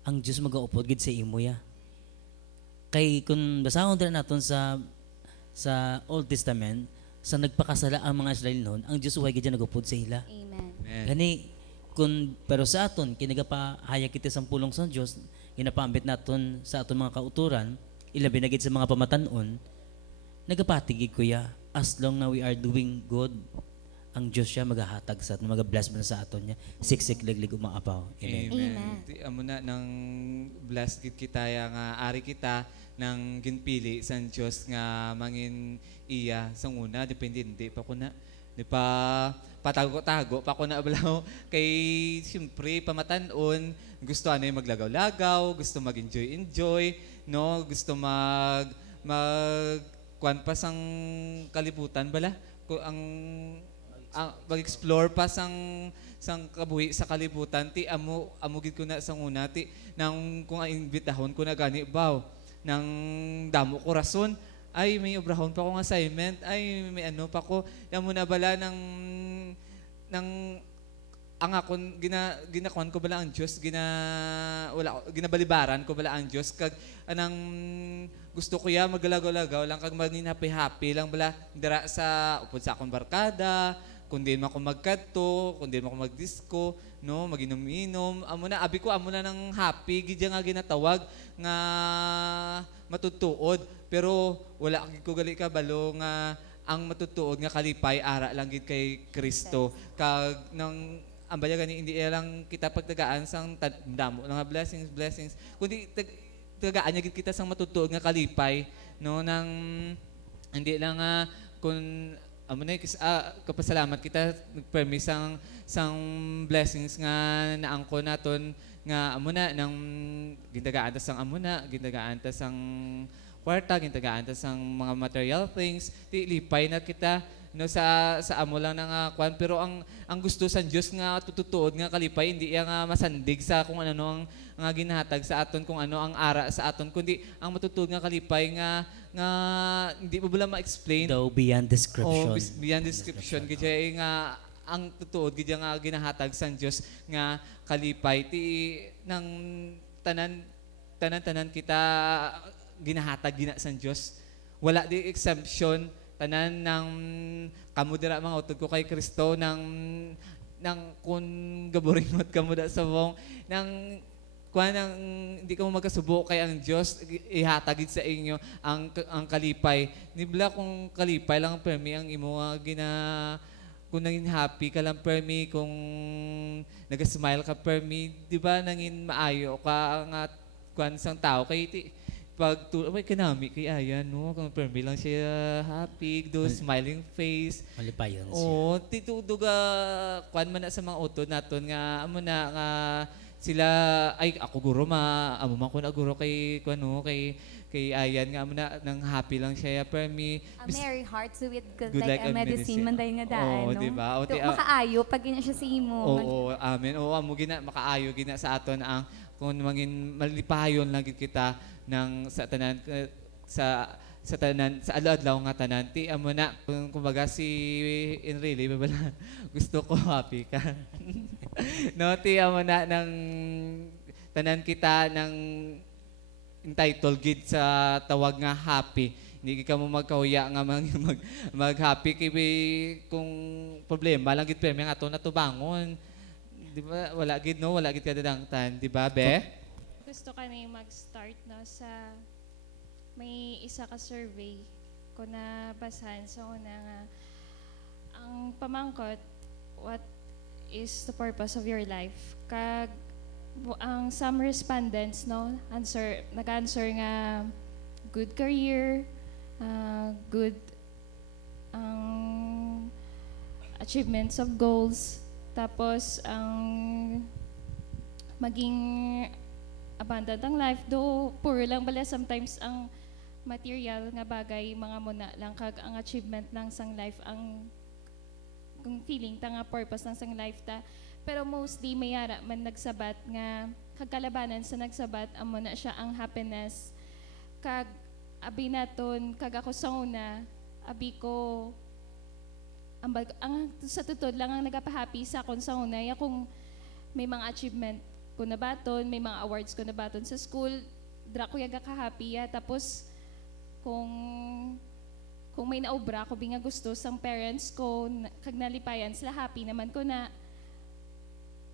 ang Dios magaupod gid sa imo ya. Kay kun basahon din naton sa Old Testament, sa nagpakasala ang mga Israel noon, ang Dios way gid nagupod sa ila. Amen. Amen. Gani pero sa aton kinagapahayag kita sa pulong sa Dios, ginapaambit naton sa aton mga kauturan, ilabi na gid sa mga pamatanon, nagapatigig kuya, as long na we are doing good, ang Dios siya magahatag sa aton, magabless man sa aton niya, siksik liglig umaapaw. Amen. Amen. Ti amo na nang blessed gid kita ya nga ari kita nang ginpili sa Dios nga mangin iya sa una depende hindi pa ko na di pa patago-tago pa ko na ablaw kay siyempre pamatanon gusto ano yung maglagaw-lagaw, gusto mag-enjoy no, gusto mag kuan pa sang kalibutan bala ang mag-explore pa sang kabuhi sa kalibutan ti amo gid ko na sang una ti nang kung imbitahon ko na gani baw nang damo ko rason ay may obrahon pa ko ng assignment ay may ano pa ko amo na bala ng ang akon ginakuan ko bala ang Dios ginabalibaran ko bala ang Dios kag anang gusto ko ya magalagaw-lagaw lang kag maging happy lang bala dira sa upod sa akong barkada kundi man ako magkadto kundi man ako magdisco no maginom-inom amo na ng happy gid nga ginatawag nga matutuod pero wala ko gali ka balo nga ang matutuod nga kalipay ara lang gid kay Kristo kag nang ambaya gani hindi lang kita pagtagaan sang damo nga blessings kundi tagaan niya gid kita sang matutuod nga kalipay no nang hindi lang kun amo na kapasalamat kita nagpermi sang blessings nga naangko naton nga amo na nang gintagaan ta sang amo na gintagaan ta sang kwarta, gintagaan ta sang mga material things, ti lipay na kita no sa amo lang nga kwan pero ang gusto sa Dios nga tututuod nga kalipay hindi nga masandig sa kung ano ang nga ginahatag sa aton kung ano ang ara sa aton kundi ang matutuod nga kalipay nga hindi mo bala ma-explain Though beyond description. Beyond description gid nga ang tutuod gid nga ginahatag sa Dios nga kalipay ti nang tanan kita ginahatag gina sa Dios. Wala di exemption tanan ng kamudira mga utod ko kay Kristo ng kun gaburingot kamuda sa wong ng kuan ng hindi ka mo magkasubo kay ang Dios ihatagid sa inyo ang kalipay. Nibla kung kalipay lang permi ang imo kung naging happy ka lang permi kung nag-smile ka permi, di ba nangin maayo ka nga kuan sang tao kay pag may kanami kay ayan no kung permi lang siya happy do smiling face Malipayon siya. oh tituduga kuan man na sa mga utod naton nga amo na nga sila ay ako guro amo man ko na guro kay kuno kay ayan nga amo na nang happy lang siya permi A merry heart so with good, Good like like a a medicine medicine. man dahil nga daan, Oo, no? diba? O, Makaayo pag gina siya sa imo. oo amen oo amo gina makaayo gina sa aton ang kung mangin malipayon lang gid kita ng sa tanan sa adlaw nga tanan ti amo na kung kumbaga si Enrile babala gusto ko happy ka no ti amo na ng tanan kita ng entitled gid sa tawag nga happy hindi ka mo magkahuya nga mag-happy kay kung problema lang gid permi nga ato na tubangon di ba wala gid no wala gid kadadangtan di ba be Gusto ka na mag-start no, sa may isa ka survey ko na basahan sa una nga ang pamangkot what is the purpose of your life kag ang some respondents no nag-answer nga good career good achievements of goals Tapos, ang maging abundant ang life, though poor lang bala sometimes ang material nga bagay, mga muna lang, kag ang achievement lang sang life, ang kung feeling ta nga purpose lang sang life ta. Pero mostly mayara man nagsabat nga kagkalabanan sa nagsabat amo na siya ang happiness. Kag abi naton kag ako sa una, abi ko ang sa tutod lang ang nagapahappy sa akon sa una ya kung may mga achievement ko na baton, may mga awards ko na baton sa school, dra ko yaga ka-happy ya. Tapos kung may naobra ko binga gusto sang parents ko kag nalipayan sila, happy naman ko na.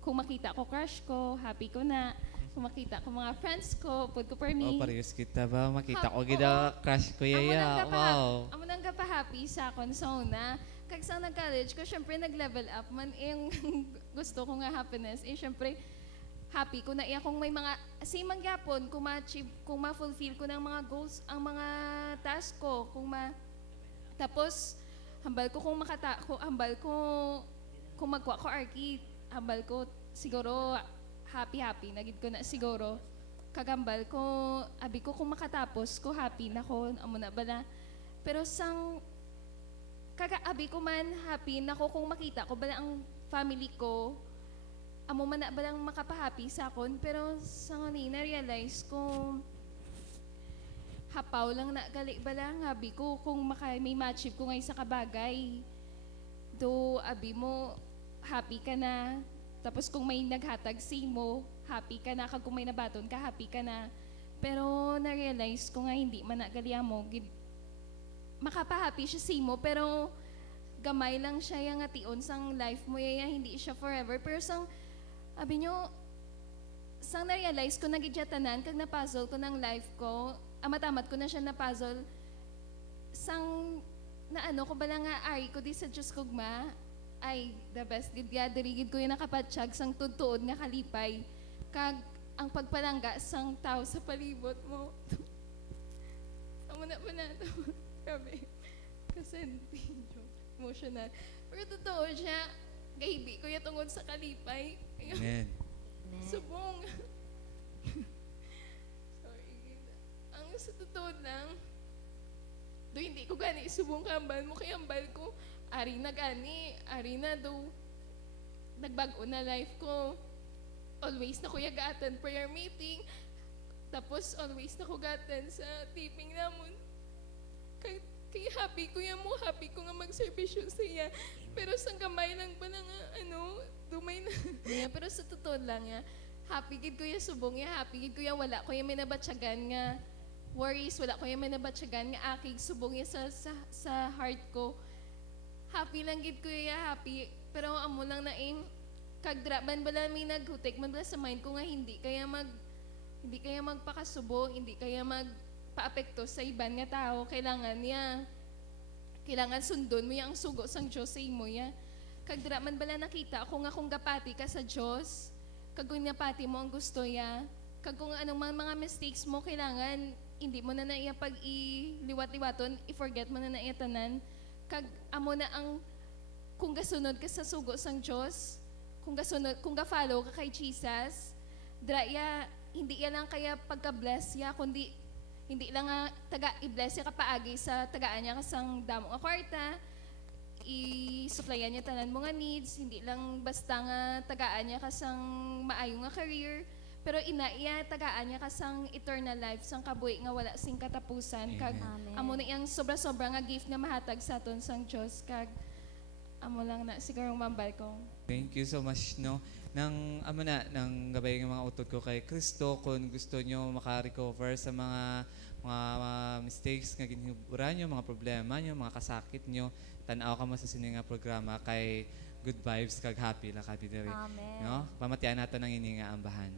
Kung makita ko crush ko, happy ko na. Kung makita ko mga friends ko, pud ko for me. Oh, parehas kita ba? Makita ko gida crush ko yaya. Wow. Amo nang happy sa akon sa una. Kag sa nag-college ko, syempre nag-level up man yung gusto ko nga happiness. Syempre happy ko na iya kung may mga same ang gyapon kung ma-achieve, kung ma-fulfill ko ng mga goals, ang mga task ko, tapos hambal ko kung magkuha ko arki, hambal ko siguro happy nagid ko na siguro. Kagambal ko, abi ko kung makatapos ko, happy na ko, amo na bala. Pero abi ko man, happy na ko kung makita ko bala ang family ko, amo man na balang makapahappy sa akon. Pero sa ngayon, na-realize ko, hapaw lang na gali bala nga, abi ko kung may ma-achieve ko ngayon sa kabagay. Do, abi mo, happy ka na. Tapos kung may naghatag si mo, happy ka na. Kag kung may nabaton ka, happy ka na. Pero na-realize ko nga hindi man nagali mo, makapahappy siya si mo, pero gamay lang siya yung ation sang life mo, yaya hindi siya forever. Pero abi nyo, sang na-realize ko nagidjatanan, kag na-puzzle ko ng life ko, amatamat ko na siya na-puzzle, sang naano ko bala nga ari ko di sa Diyos kugma, ay the best gid ya dirigid ko yung nakapatsyag sang tutuod nga kalipay, kag ang pagpalangga sang tao sa palibot mo. Amo na ba na ito? Grabe. Kasenti. Emotional. Pero totoo siya, gahibi ko yung tungod sa kalipay. Amen. Subong. Sorry. Ang sa totoo lang, do hindi ko gani subong kambal mo, kaya ambal ko, ari na do, nagbago na life ko. Always na ko yagatan prayer meeting, tapos always na ko gatan sa tiping namon. Kaya happy ko yan mo, happy ko nga mag-servisyo sa iya. Pero sang gamay lang ba na nga, dumay na. Yeah, pero sa totoo lang ya, happy gid ko yung subong ya, happy gid ko yung wala ko yung may nabatsyagan nga worries, wala ko yung may nabatsyagan nga akig subong ya sa heart ko. Happy lang gid ko ya, happy. Pero amo lang na kagdraban bala may naghutik man bala sa mind ko nga hindi kaya magpakasubo, hindi kaya paapekto sa iban nga tao, kailangan sundon mo yung sugo sang Diyos sa imo ya. Kagdra man bala nakita ako nga kung gapati ka sa Diyos, kag kung pati mo ang gusto ya, kag kung anong mga mistakes mo, kailangan hindi mo na iya pag iliwat-liwaton, i-forget mo na iya tanan, kag amo na ang kung gasunod ka sa sugo sang Diyos, kung ga-follow ka kay Jesus, dra ya, hindi ya lang kaya pagka-bless ya, kundi hindi lang nga taga-i-bless ya kapaagi sa tagaan niya kasang damo nga kwarta, i-supplyan niya tanan mo nga needs, hindi lang basta nga tagaan niya kasang maayo nga career, pero iya tagaan niya kasang eternal life, sang kabuhi nga wala sing katapusan. Kag amo na iyang sobra-sobra nga gift nga mahatag sa aton sang Diyos, kag amo lang na siguro mambal ko. Thank you so much, no? Nang gabay ng mga utot ko kay Kristo, kung gusto nyo maka-recover sa mga mistakes nga ginhiburan nyo, mga problema nyo, mga kasakit nyo, tanaw ka mo sa sininga programa kay Good Vibes kag Happy la kadi diri. Amen. No? Pamatian nato ng ininga ambahan.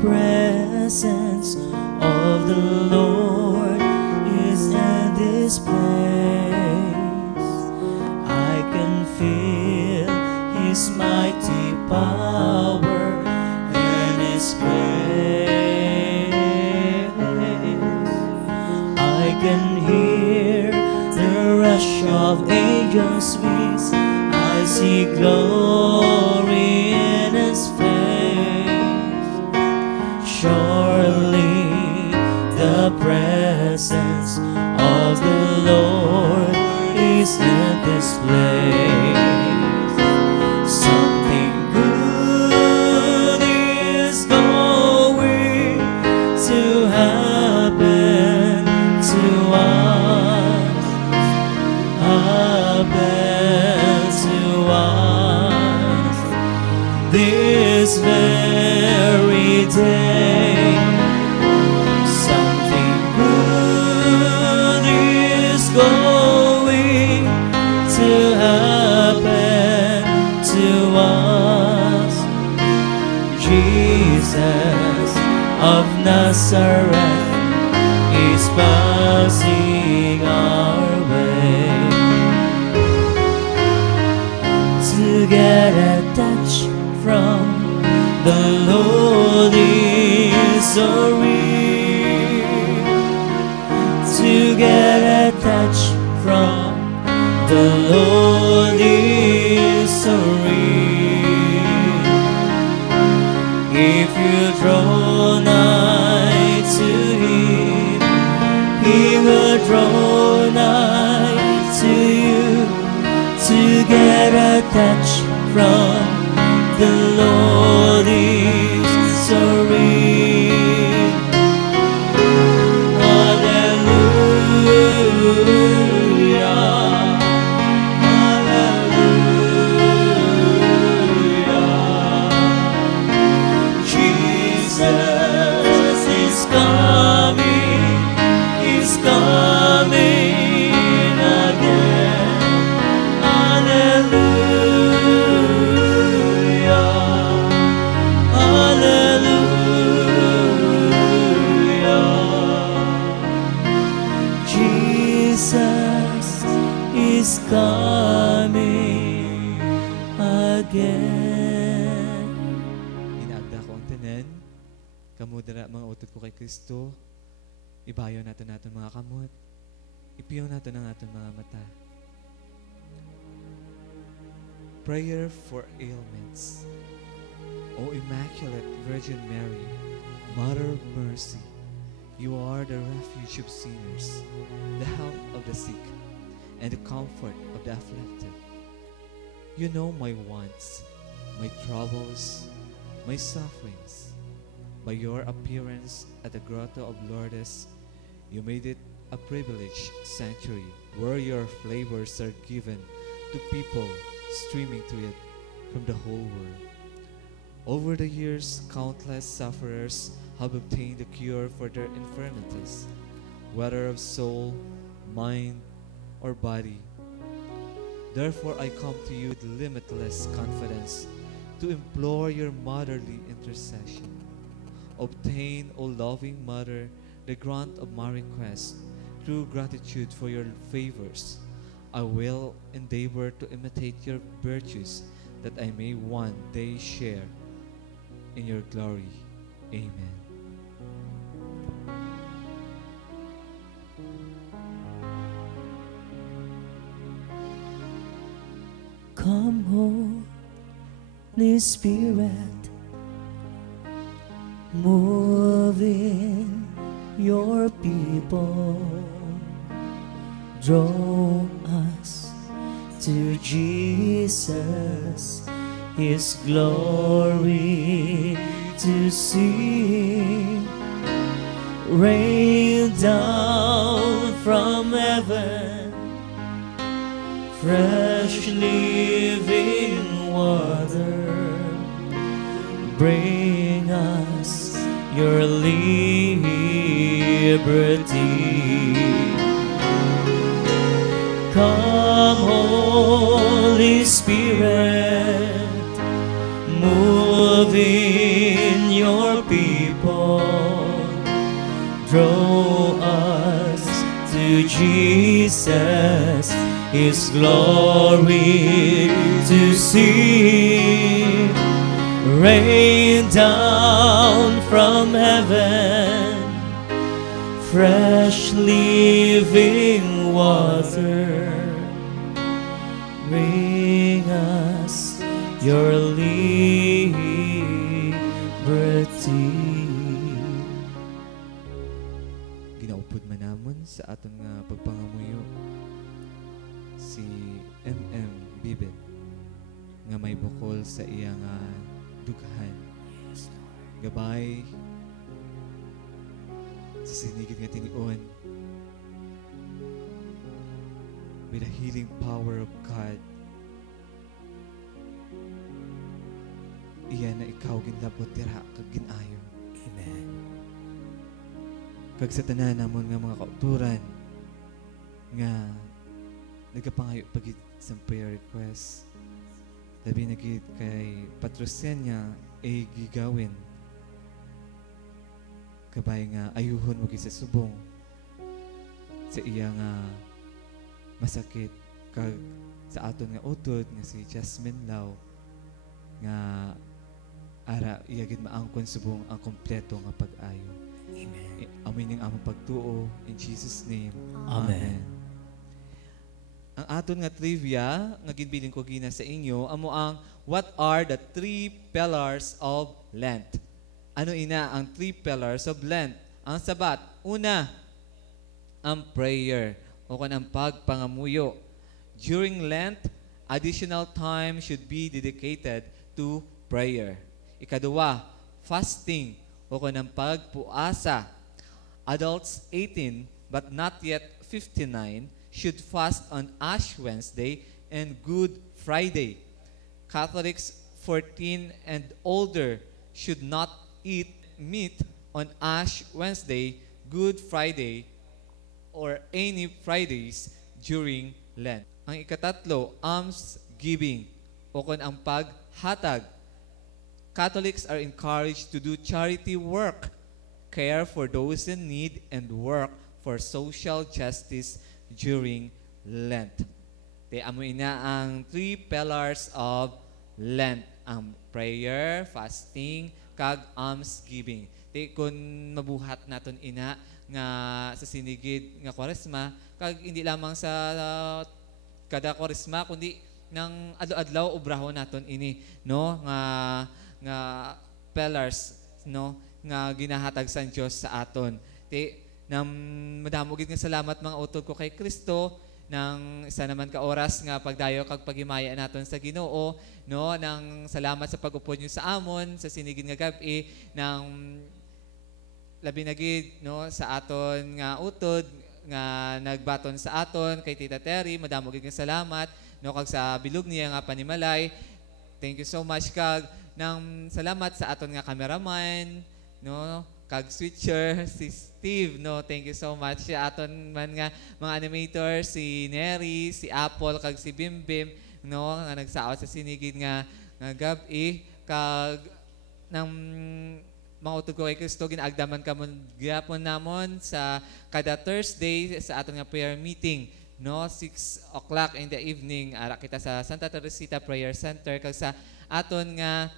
Presence of the Lord is in this place. I can feel His mighty can hear the rush of angels' wings. I see glory in His face. Surely the presence of the Lord is in this place. Something good is going to happen to us. Happen to us this very day. Something good is going to happen to us. Jesus of Nazareth is passing our way. To get a touch from the Lord is so real. To get a touch from the Lord is so real. If you draw nigh to Him, He will draw nigh to you. To get a touch from the Lord is so real. Hallelujah. Hallelujah. Jesus is coming. He's coming again. Hallelujah. Hallelujah. Jesus is coming again. Inaagda ko ang tanan, kamudara mga utot ko kay Kristo, ibayo natin mga kamot, ipiyaw natin ang ating mga mata. Prayer for ailments. O Immaculate Virgin Mary, Mother of Mercy, you are the refuge of sinners, the help of the sick, and the comfort of the afflicted. You know my wants, my troubles, my sufferings. By your appearance at the Grotto of Lourdes, you made it a privileged sanctuary where your flavors are given to people streaming to it from the whole world. Over the years, countless sufferers have obtained the cure for their infirmities, whether of soul, mind, or body. Therefore, I come to you with limitless confidence to implore your motherly intercession. Obtain, O loving Mother, the grant of my request through gratitude for your favors. I will endeavor to imitate your virtues, that I may one day share in your glory. Amen. Come, Holy Spirit, move in your people. Draw us to Jesus, His glory to see. Rain down from heaven fresh living water. Bring us your liberty. Come, Holy Spirit, move in your people. Draw us to Jesus, His glory to see. Rain down from heaven fresh living water. Bring us your liberty. Ginaupod man namon sa aton nga pagpangamuyo si MM Bibet nga may bukol sa iyang dughan. Gabay sa sinigid nga tinion with the healing power of God. Iyan na ikaw ginlabot tira kag ginayo. Amen. Kag sa tanan namon nga mga kauturan nga nagapangayo pagit sa prayer request. Labi na gid kay Patrocenia ay gigawin. Kabay nga ayuhon mo gid sa subong sa iya nga masakit kag sa aton nga utod nga si Jasmine Lau nga ara iya gid maangkon subong ang kompleto nga pag-ayo. Amen. Amin ning among pagtuo in Jesus name. Amen. Ang aton nga trivia nga ginbiling ko gina sa inyo amo ang what are the 3 pillars of Lent? Ano ina ang 3 pillars of Lent? Ang sabat, una, ang prayer o kanang pagpangamuyo. During Lent, additional time should be dedicated to prayer. Ikaduwa, fasting o kanang pagpuasa. Adults 18 but not yet 59 should fast on Ash Wednesday and Good Friday. Catholics 14 and older should not eat meat on Ash Wednesday, Good Friday, or any Fridays during Lent. Ang ikatatlo, alms giving o kung ang paghatag. Catholics are encouraged to do charity work, care for those in need, and work for social justice during Lent. Amo ina ang 3 pillars of Lent. Ang prayer, fasting, kag almsgiving. Kung mabuhat naton ina nga sa sinigid nga Kwaresma, kag hindi lamang sa kada Kwaresma kundi nang adlaw-adlaw obrahon naton ini, no, nga pillars, no, nga ginahatag sa Dios sa aton. Nang madamo gid nga salamat mga utod ko kay Kristo nang isa naman ka oras nga pagdayo kag pagimaya naton sa Ginoo, no, nang salamat sa pag-upod niyo sa amon sa sinigid nga gabi nang labi na gid, no, sa aton nga utod nga nagbaton sa aton kay Tita Terry, madamo gid nga salamat, no, kag sa bilog niya nga panimalay. Thank you so much kag nang salamat sa aton nga cameraman, no, kag switcher si Steve, no, thank you so much sa aton man nga mga animator si Neri, si Apple kag si Bimbim, no, nga nagsaot sa sinigid nga gabi kag nang mga utod ko kay Kristo ginaagdaman ka gyapon namon sa kada Thursday sa aton nga prayer meeting, no, 6 o'clock in the evening ara kita sa Santa Teresita Prayer Center kag sa aton nga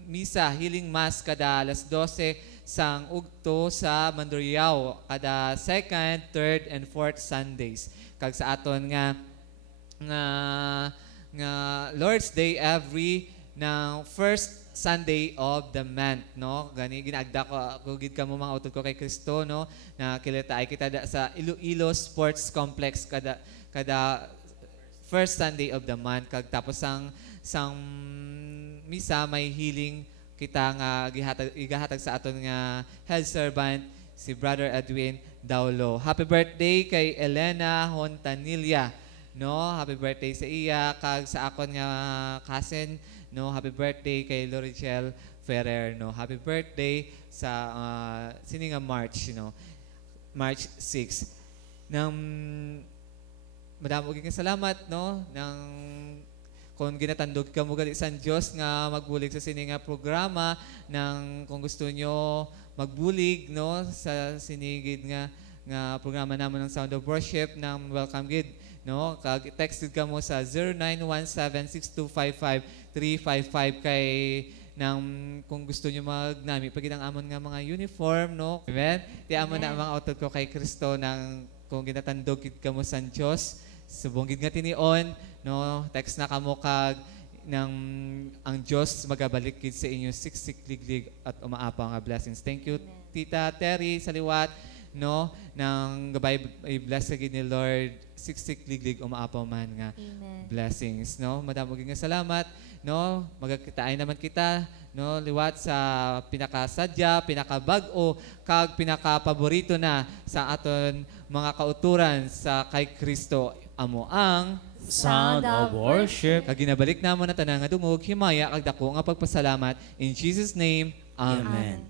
misa healing mass kada alas 12 sang ugto sa Mandurriao kada 2nd, 3rd and 4th Sundays. Kag sa aton nga Lord's Day every ng first Sunday of the month, no? Gani ginagda ko gid kamo mga utod ko kay Kristo, no? Na kilita ay kita sa Iloilo Sports Complex kada first Sunday of the month kag tapos sang misa may healing kita nga igahatag sa aton nga health servant si Brother Edwin Daulo. Happy birthday kay Elena Hontanilla, no? Happy birthday sa iya kag sa akon nga cousin, no? Happy birthday kay Lorichel Ferrer, no? Happy birthday sa sini nga March, no? March 6. Nang madamo gyud salamat, no? Nang kung ginatandog ka mo gali sa Diyos nga magbulig sa sini nga programa nang kung gusto nyo magbulig, no, sa sinigid nga programa naman ng Sound of Worship ng Welcome Gid, no, kag texted ka mo sa 0917-6255-355 kay ng kung gusto nyo magnami pag ang amon nga mga uniform, no? Amen? Ti amon na ang mga auto ko kay Kristo ng kung ginatandog kid kamo sa Diyos, subong gid nga tinion, no? Text na kamo kag ng ang Diyos magabalik kid sa inyo siksik-liglig at umaapaw nga blessings. Thank you, Tita Terry, sa liwat, no? Nang gabay i-bless gid ni Lord siksik-liglig umaapaw man nga Amen. blessings, no? Madamo gid nga salamat, no? Magkitaan naman kita, no? Liwat sa pinakasadya, pinakabag-o kag pinakapaborito na sa aton mga kauturan sa kay Kristo amo ang Sound of worship. kag ginabalik namo na tanan nga dungog himaya kag dako nga pagpasalamat in Jesus name. Amen. Amen.